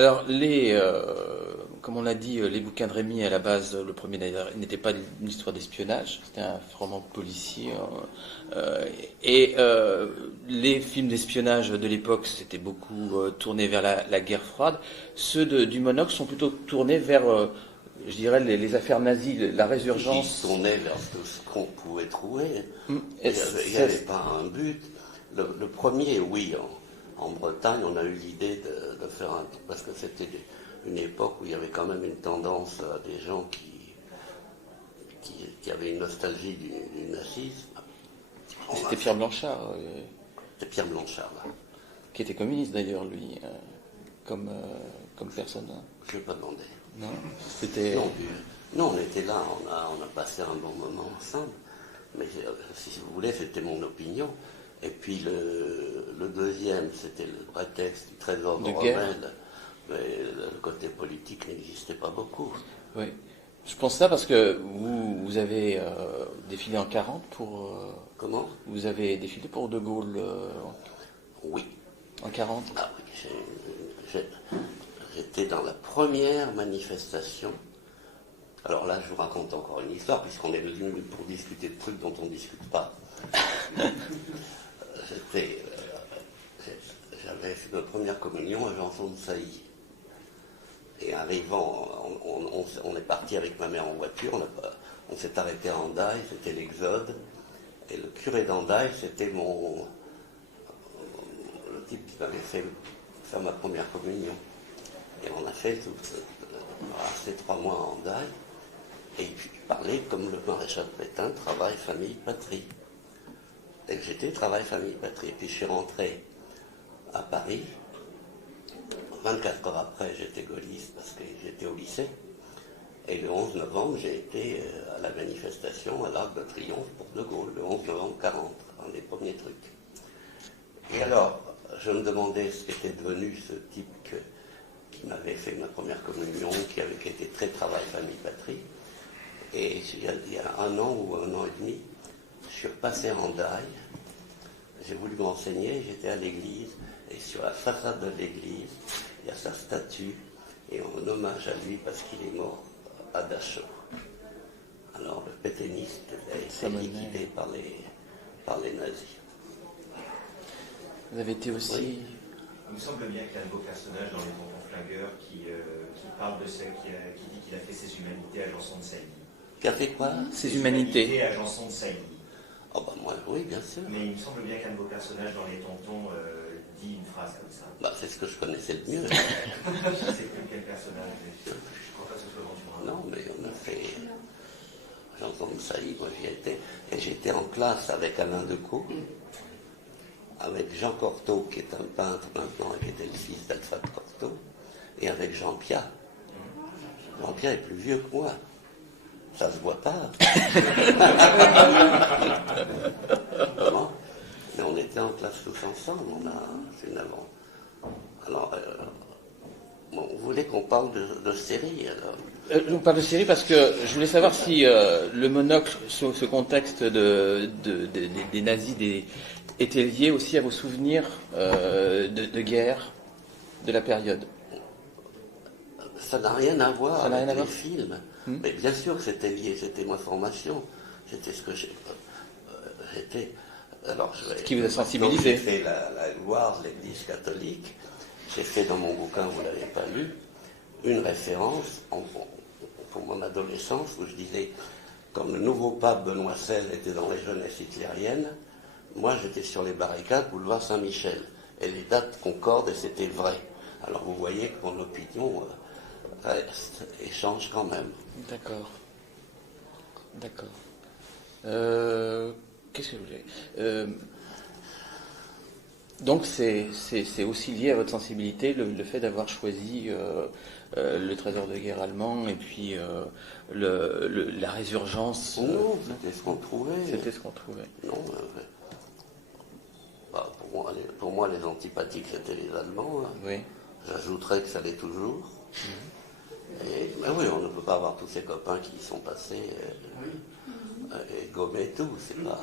Alors, comme on l'a dit, les bouquins de Rémy, à la base, le premier n'était pas une histoire d'espionnage, c'était un roman policier. Les films d'espionnage de l'époque, c'était beaucoup tourné vers la guerre froide. Ceux du Monocle sont plutôt tournés vers, je dirais, les affaires nazies, la Ils résurgence. tournaient vers ce qu'on pouvait trouver. Et Il n'y avait pas un but. Le premier, oui, en Bretagne, on a eu l'idée de faire un... Parce que c'était une époque où il y avait quand même une tendance à des gens qui avaient une nostalgie du nazisme. c'était Pierre Blanchard, C'était Pierre Blanchard, là. qui était communiste d'ailleurs, lui, comme personne. Je n'ai pas demandé. Non, c'était. Non, on était là, on a passé un bon moment ensemble. Mais si vous voulez, c'était mon opinion. Et puis le deuxième, c'était le vrai texte du Trésor de Rommel. Mais le côté politique n'existait pas beaucoup. Oui. Je pense ça parce que vous avez défilé en 40 pour. Comment? Vous avez défilé pour De Gaulle Oui. en 40. Ah oui, j'étais dans la première manifestation. Alors là, je vous raconte encore une histoire, puisqu'on est venu pour discuter de trucs dont on ne discute pas. J'avais fait ma première communion à Janson de Sailly. Et arrivant, on est parti avec ma mère en voiture, on s'est arrêté à Hendaye, c'était l'Exode. Et le curé d'Hendaye, c'était le type qui m'avait fait faire ma première communion. Et on a fait ces 3 mois à Hendaye. Et puis il parlait comme le maréchal Pétain, travail, famille, patrie. Et j'étais travail, famille, patrie. Et puis je suis rentré à Paris. 24 heures après, j'étais gaulliste parce que j'étais au lycée. Et le 11 novembre, j'ai été à la manifestation à l'Arc de Triomphe pour De Gaulle, le 11 novembre 40, un des premiers trucs. Et alors, je me demandais ce qu'était devenu ce type qui m'avait fait ma première communion, qui été très travail, famille, patrie. Et il y a 1 an ou 1 an et demi, je suis repassé à Hendaye, j'ai voulu m'enseigner, j'étais à l'église, et sur la façade de l'église, il y a sa statue, et en hommage à lui, parce qu'il est mort à Dachau. Alors le pétainiste a été liquidé par les nazis. Vous avez été aussi... Oui. Il me semble bien qu'il y a un beau personnage dans Les Tontons Flingueurs qui parle de ça, qui dit qu'il a fait ses humanités à Janson de Sailly. Qui a fait quoi? Ses humanités à Janson de Sailly. Oh bah moi, oui, bien sûr. Mais il me semble bien qu'un beau personnage dans Les Tontons dit une phrase comme ça. Bah, c'est ce que je connaissais le mieux. Je sais plus quel personnage, mais je crois pas que ce soit Ventura. Non, mais on a fait... Janson de Sailly, moi j'y étais. Et j'étais en classe avec Alain Decaux, avec Jean Cortot, qui est un peintre maintenant, et qui était le fils d'Alfred Cortot, et avec Jean Piat. Jean Piat est plus vieux que moi. Ça se voit pas. Vraiment. Mais on était en classe tous ensemble, finalement. Alors, bon, vous voulez qu'on parle de série, alors? On parle de série parce que je voulais savoir si le Monocle, sur ce contexte des nazis, était lié aussi à vos souvenirs de guerre de la période. Ça n'a rien à voir avec les voir. films. Mais bien sûr que c'était lié, c'était ma formation. C'était ce que j'étais. Alors, ce qui vous a sensibilisé. J'ai fait la gloire de l'Église catholique. J'ai fait dans mon bouquin, vous ne l'avez pas lu, une référence pour mon adolescence où je disais, comme le nouveau pape Benoît XVI était dans les jeunesses hitlériennes, moi j'étais sur les barricades, boulevard Saint-Michel. Et les dates concordent et c'était vrai. Alors vous voyez que mon opinion reste et change quand même. D'accord. Qu'est-ce que je voulais Donc c'est aussi lié à votre sensibilité, le fait d'avoir choisi le trésor de guerre allemand et puis la résurgence. Non, c'était ce qu'on trouvait. C'était ce qu'on trouvait. Non, bah, pour moi, les antipathiques, c'était les Allemands. Hein. Oui. J'ajouterais que ça l'est toujours. Et, ben oui, on ne peut pas avoir tous ces copains qui y sont passés et gommer tout, c'est pas...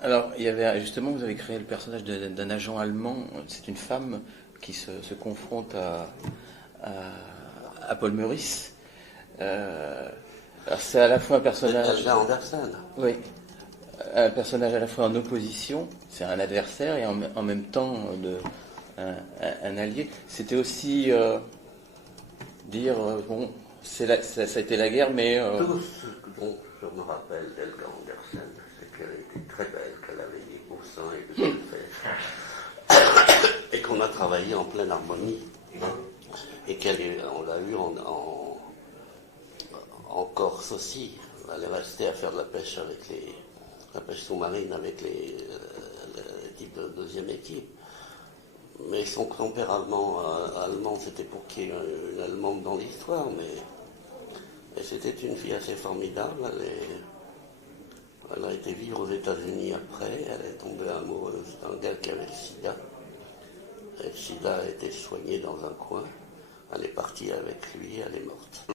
Alors, il y avait justement, vous avez créé le personnage d'un agent allemand, c'est une femme qui se confronte à Paul Meurice. Alors c'est à la fois un personnage. Helga Andersen. Oui, un personnage à la fois en opposition, c'est un adversaire et en même temps un allié. C'était aussi dire bon, ça a été la guerre, mais Tout ce dont je me rappelle d'Helga Andersen, c'est qu'elle était très belle, qu'elle avait des beaux seins et que et qu'on a travaillé en pleine harmonie. Et on l'a eu en Corse aussi. Elle est restée à faire de la pêche la pêche sous-marine avec l'équipe de deuxième équipe. Mais son grand-père allemand, c'était pour qu'il y ait une Allemande dans l'histoire, mais c'était une fille assez formidable. Elle a été vivre aux États-Unis après, elle est tombée amoureuse d'un gars qui avait le sida. Et le sida a été soigné dans un coin. Elle est partie avec lui, elle est morte.